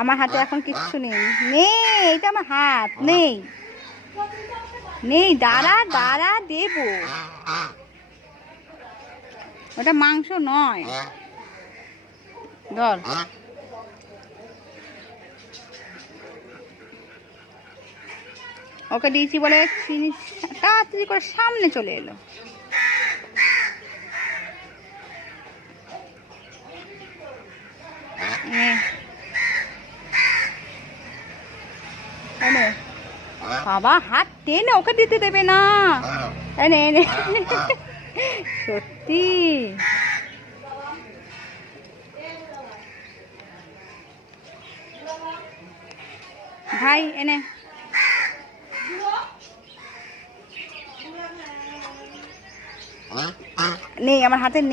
আমার হাতে এখন কিচ্ছু নেই, নেই, এটা আমার হাত নেই, নেই, দাঁড়া দাঁড়া দেব, ওটা মাংস নয়, ধর। ওকে দিয়েছি বলে তাড়াতাড়ি করে সামনে চলে এলো। বাবা হাত টেনে ওকে দিতে দেবে না, এনে এনে সত্যি ভাই এনে নেই, আমার হাতে নেই।